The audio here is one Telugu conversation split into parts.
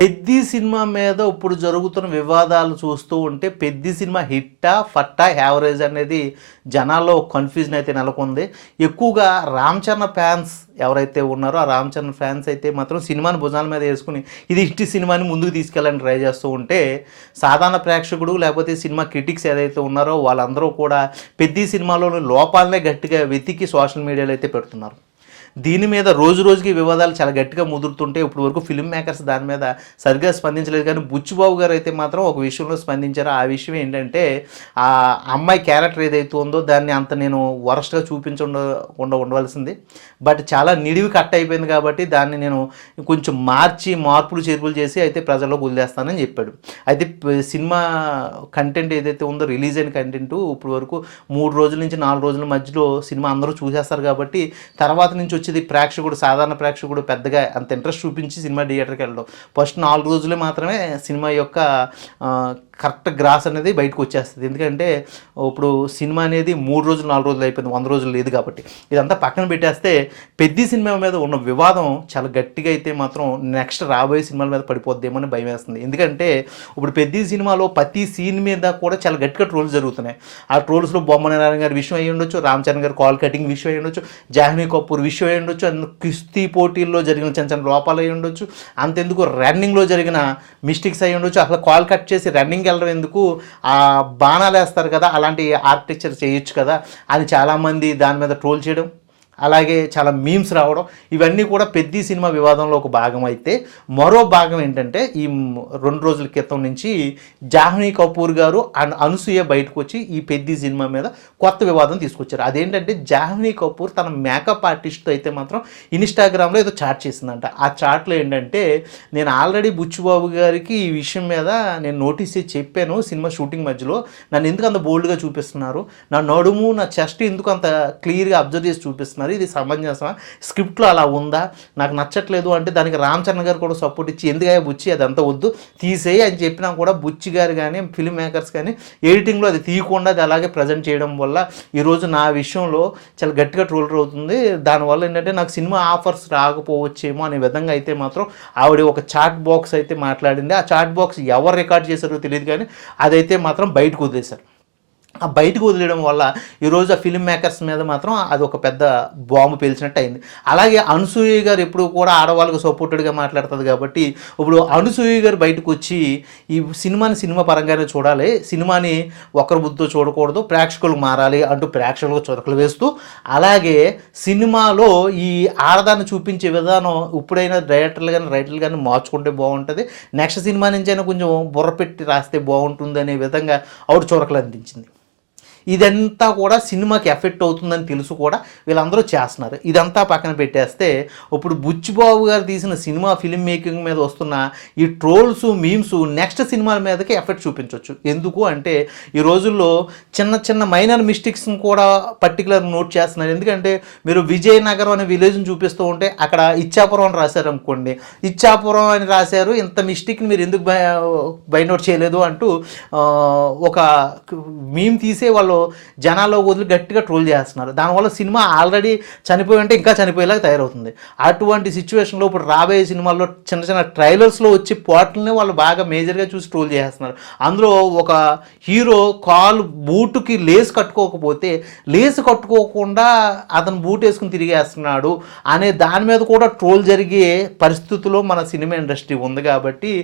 పెద్ది సినిమా మీద ఇప్పుడు జరుగుతున్న వివాదాలు చూస్తూ ఉంటే పెద్ది సినిమా హిట్టా ఫట్టా యావరేజ్ అనేది జనాల్లో కన్ఫ్యూజన్ అయితే నెలకొంది. ఎక్కువగా రామ్ చరణ్ ఫ్యాన్స్ ఎవరైతే ఉన్నారో ఆ రామ్ చరణ్ ఫ్యాన్స్ అయితే మాత్రం సినిమాని భుజాల మీద వేసుకుని ఇది హిట్ సినిమాని ముందుకు తీసుకెళ్ళాలని ట్రై చేస్తూ ఉంటే, సాధారణ ప్రేక్షకుడు లేకపోతే సినిమా క్రిటిక్స్ ఏదైతే ఉన్నారో వాళ్ళందరూ కూడా పెద్ది సినిమాలోని లోపాలనే గట్టిగా వెతికి సోషల్ మీడియాలో అయితే పెడుతున్నారు. దీని మీద రోజు రోజుకి వివాదాలు చాలా గట్టిగా ముదురుతుంటే ఇప్పుడు వరకు ఫిల్మ్ మేకర్స్ దాని మీద సరిగ్గా స్పందించలేదు. కానీ బుచ్చిబాబు గారు అయితే మాత్రం ఒక విషయంలో స్పందించారు. ఆ విషయం ఏంటంటే ఆ అమ్మాయి క్యారెక్టర్ ఏదైతే ఉందో దాన్ని అంత నేను వరస్ట్గా ఉండవలసింది, బట్ చాలా నిడివి కట్ అయిపోయింది కాబట్టి దాన్ని నేను కొంచెం మార్పులు చేర్పులు చేసి అయితే ప్రజల్లోకి వదిలేస్తానని చెప్పాడు. అయితే సినిమా కంటెంట్ ఏదైతే ఉందో రిలీజ్ అయిన కంటెంట్ ఇప్పుడు వరకు 3 రోజుల నుంచి 4 రోజుల మధ్యలో సినిమా అందరూ చూసేస్తారు కాబట్టి తర్వాత నుంచి వచ్చేది సాధారణ ప్రేక్షకుడు పెద్దగా అంత ఇంట్రెస్ట్ చూపించి సినిమా థియేటర్కి వెళ్ళడం. ఫస్ట్ 4 రోజులే మాత్రమే సినిమా యొక్క కరెక్ట్ గ్రాస్ అనేది బయటకు వచ్చేస్తుంది. ఎందుకంటే ఇప్పుడు సినిమా అనేది 3 రోజులు 4 రోజులు అయిపోయింది, 100 రోజులు లేదు కాబట్టి. ఇదంతా పక్కన పెట్టేస్తే పెద్ద సినిమా మీద ఉన్న వివాదం చాలా గట్టిగా అయితే మాత్రం నెక్స్ట్ రాబోయే సినిమాల మీద పడిపోద్దేమో అని భయం వేస్తుంది. ఎందుకంటే ఇప్పుడు పెద్ద సినిమాలో ప్రతి సీన్ మీద కూడా చాలా గట్టిగా ట్రోల్స్ జరుగుతున్నాయి. ఆ ట్రోల్స్లో బొమ్మనారాయణ గారి విషయం అయ్యి ఉండొచ్చు, రామ్ చరణ్ గారి కాల్ కటింగ్ విషయం అయ్యి ఉండొచ్చు, జాహ్నవి కపూర్ విషయం అయ్యి ఉండొచ్చు, కుస్తీ పోటీల్లో జరిగిన చిన్న చిన్న లోపాలు అయ్యి ఉండొచ్చు, అంతెందుకు రన్నింగ్లో జరిగిన మిస్టేక్స్ అయ్యి ఉండొచ్చు. అసలు కాల్ కట్ చేసి రన్నింగ్ వెళ్ళడం ఎందుకు, ఆ బాణాలు వేస్తారు కదా అలాంటి ఆర్కిటెక్చర్ చేయొచ్చు కదా అని చాలామంది దాని మీద ట్రోల్ చేయడం, అలాగే చాలా మీమ్స్ రావడం, ఇవన్నీ కూడా పెద్ద సినిమా వివాదంలో ఒక భాగం. అయితే మరో భాగం ఏంటంటే ఈ 2 రోజుల క్రితం నుంచి జాహ్నవి కపూర్ గారు అండ్ అనసూయ బయటకు వచ్చి ఈ పెద్ద సినిమా మీద కొత్త వివాదం తీసుకొచ్చారు. అదేంటంటే జాహ్నవి కపూర్ తన మేకప్ ఆర్టిస్ట్తో అయితే మాత్రం ఇన్స్టాగ్రామ్లో ఏదో చాట్ చేసిందంట. ఆ చాట్లో ఏంటంటే, నేను ఆల్రెడీ బుచ్చిబాబు గారికి ఈ విషయం మీద నేను నోటీస్ చేసి చెప్పాను సినిమా షూటింగ్ మధ్యలో, నన్ను ఎందుకు అంత బోల్డ్గా చూపిస్తున్నారు, నా నడుము నా చెస్ట్ ఎందుకు అంత క్లియర్గా అబ్జర్వ్ చేసి చూపిస్తున్నారు, ఇది సమంజసమా, స్క్రిప్ట్లో అలా ఉందా, నాకు నచ్చట్లేదు అంటే దానికి రామ్ చరణ్ గారు కూడా సపోర్ట్ ఇచ్చి ఎందుకు బుచ్చి అదంతా వద్దు తీసేయి అని చెప్పినా కూడా బుచ్చి గారు కానీ ఫిల్మ్ మేకర్స్ కానీ ఎడిటింగ్లో అది తీయకుండా అది అలాగే ప్రజెంట్ చేయడం వల్ల ఈరోజు నా విషయంలో చాలా గట్టిగా ట్రోల్ అవుతుంది. దానివల్ల ఏంటంటే నాకు సినిమా ఆఫర్స్ రాకపోవచ్చేమో అనే విధంగా అయితే మాత్రం ఆవిడ ఒక చాట్ బాక్స్ అయితే మాట్లాడింది. ఆ చాట్ బాక్స్ ఎవరు రికార్డ్ చేశారో తెలియదు కానీ అదైతే మాత్రం బయటకు వదిలేశారు. ఆ బయటకు వదిలేయడం వల్ల ఈరోజు ఆ ఫిల్మ్ మేకర్స్ మీద మాత్రం అది ఒక పెద్ద బాంబు పేల్చినట్టు అయింది. అలాగే అనసూయ గారు ఎప్పుడు కూడా ఆడవాళ్ళకు సపోర్టెడ్గా మాట్లాడుతుంది కాబట్టి ఇప్పుడు అనసూయ గారు బయటకు వచ్చి ఈ సినిమా పరంగానే చూడాలి, సినిమాని ఒకరి బుద్ధితో చూడకూడదు, ప్రేక్షకులు మారాలి అంటూ ప్రేక్షకులకు చురకలు వేస్తూ, అలాగే సినిమాలో ఈ ఆడదాన్ని చూపించే విధానం ఇప్పుడైనా డైరెక్టర్లు కానీ రైటర్లు కానీ మార్చుకుంటే బాగుంటుంది, నెక్స్ట్ సినిమా నుంచి అయినా కొంచెం బుర్ర పెట్టి రాస్తే బాగుంటుంది అనే విధంగా ఆవిడ చురకలు అందించింది. ఇదంతా కూడా సినిమాకి ఎఫెక్ట్ అవుతుందని తెలుసు కూడా వీళ్ళందరూ చేస్తున్నారు. ఇదంతా పక్కన పెట్టేస్తే ఇప్పుడు బుచ్చిబాబు గారు తీసిన సినిమా ఫిల్మ్ మేకింగ్ మీద వస్తున్న ఈ ట్రోల్స్ మీమ్స్ నెక్స్ట్ సినిమాల మీదకి ఎఫెక్ట్ చూపించవచ్చు. ఎందుకు అంటే ఈ రోజుల్లో చిన్న చిన్న మైనర్ మిస్టేక్స్ని కూడా పర్టికులర్ నోట్ చేస్తున్నారు. ఎందుకంటే మీరు విజయనగరం అనే విలేజ్ని చూపిస్తూ ఉంటే అక్కడ ఇచ్చాపురం అని రాశారు అనుకోండి, ఇచ్చాపురం అని రాశారు, ఇంత మిస్టేక్ని మీరు ఎందుకు బై నోట్ చేయలేదు అంటూ ఒక మీమ్ తీసే వాళ్ళు జనాల్లో వదిలి గట్టిగా ట్రోల్ చేస్తున్నారు. దానివల్ల సినిమా ఆల్రెడీ చనిపోయి ఉంటే ఇంకా చనిపోయేలాగా తయారవుతుంది. అటువంటి సిచ్యువేషన్లో ఇప్పుడు రాబోయే సినిమాల్లో చిన్న చిన్న ట్రైలర్స్లో వచ్చి పాటల్ని వాళ్ళు బాగా మేజర్గా చూసి ట్రోల్ చేస్తున్నారు. అందులో ఒక హీరో బూటుకి లేస్ కట్టుకోకపోతే లేస్ కట్టుకోకుండా అతను బూట్ వేసుకుని తిరిగేస్తున్నాడు అనే దాని మీద కూడా ట్రోల్ జరిగే పరిస్థితుల్లో మన సినిమా ఇండస్ట్రీ ఉంది. కాబట్టి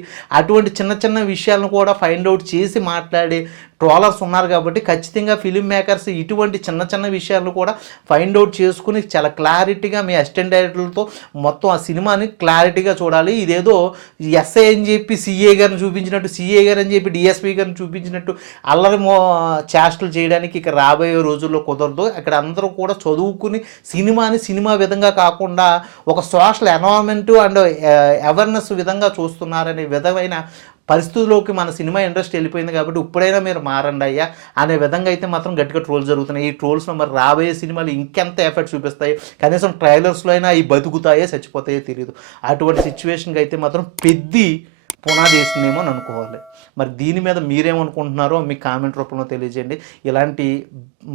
అటువంటి చిన్న చిన్న విషయాలను కూడా ఫైండ్ అవుట్ చేసి మాట్లాడే ట్రోలర్స్ ఉన్నారు. కాబట్టి ఖచ్చితంగా ఫిలిం మేకర్స్ ఇటువంటి చిన్న చిన్న విషయాలను కూడా ఫైండ్ అవుట్ చేసుకుని చాలా క్లారిటీగా మీ అసిస్టెంట్ డైరెక్టర్లతో మొత్తం ఆ సినిమాని క్లారిటీగా చూడాలి. ఇదేదో ఎస్ఐ అని చెప్పి సిఏ గారిని చూపించినట్టు, సిఏ గారు అని చెప్పి డిఎస్పీ గారిని చూపించినట్టు అల్లరి చేష్టలు చేయడానికి ఇక రాబోయే రోజుల్లో కుదరదు. అక్కడ అందరూ కూడా చదువుకుని సినిమాని సినిమా విధంగా కాకుండా ఒక సోషల్ ఎన్వైరన్మెంట్ అండ్ అవేర్నెస్ విధంగా చూస్తున్నారనే విధమైన పరిస్థితుల్లోకి మన సినిమా ఇండస్ట్రీ వెళ్ళిపోయింది. కాబట్టి ఇప్పుడైనా మీరు మారండి అయ్యా అనే విధంగా అయితే మాత్రం గట్టిగా ట్రోల్స్ జరుగుతున్నాయి. ఈ ట్రోల్స్లో మరి రాబోయే సినిమాలు ఇంకెంత ఎఫెక్ట్ చూపిస్తాయి, కనీసం ట్రైలర్స్లో అయినా అవి బతుకుతాయో చచ్చిపోతాయో తెలియదు. అటువంటి సిచ్యువేషన్కి అయితే మాత్రం పెద్ద పునాది వేస్తుందేమో అని అనుకోవాలి. మరి దీని మీద మీరేమనుకుంటున్నారో మీ కామెంట్ రూపంలో తెలియజేయండి. ఇలాంటి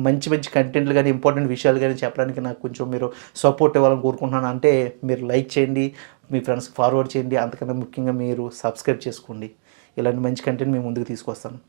మంచి మంచి కంటెంట్లు కానీ ఇంపార్టెంట్ విషయాలు కానీ చెప్పడానికి నాకు కొంచెం మీరు సపోర్ట్ ఇవ్వాలని కోరుకుంటున్నాను. అంటే మీరు లైక్ చేయండి, మీ ఫ్రెండ్స్కి ఫార్వర్డ్ చేయండి. అంతకన్నా ముఖ్యంగా మీరు సబ్స్క్రైబ్ చేసుకోండి. ఇలాంటి మంచి కంటెంట్ మీ ముందుకు తీసుకొస్తాను.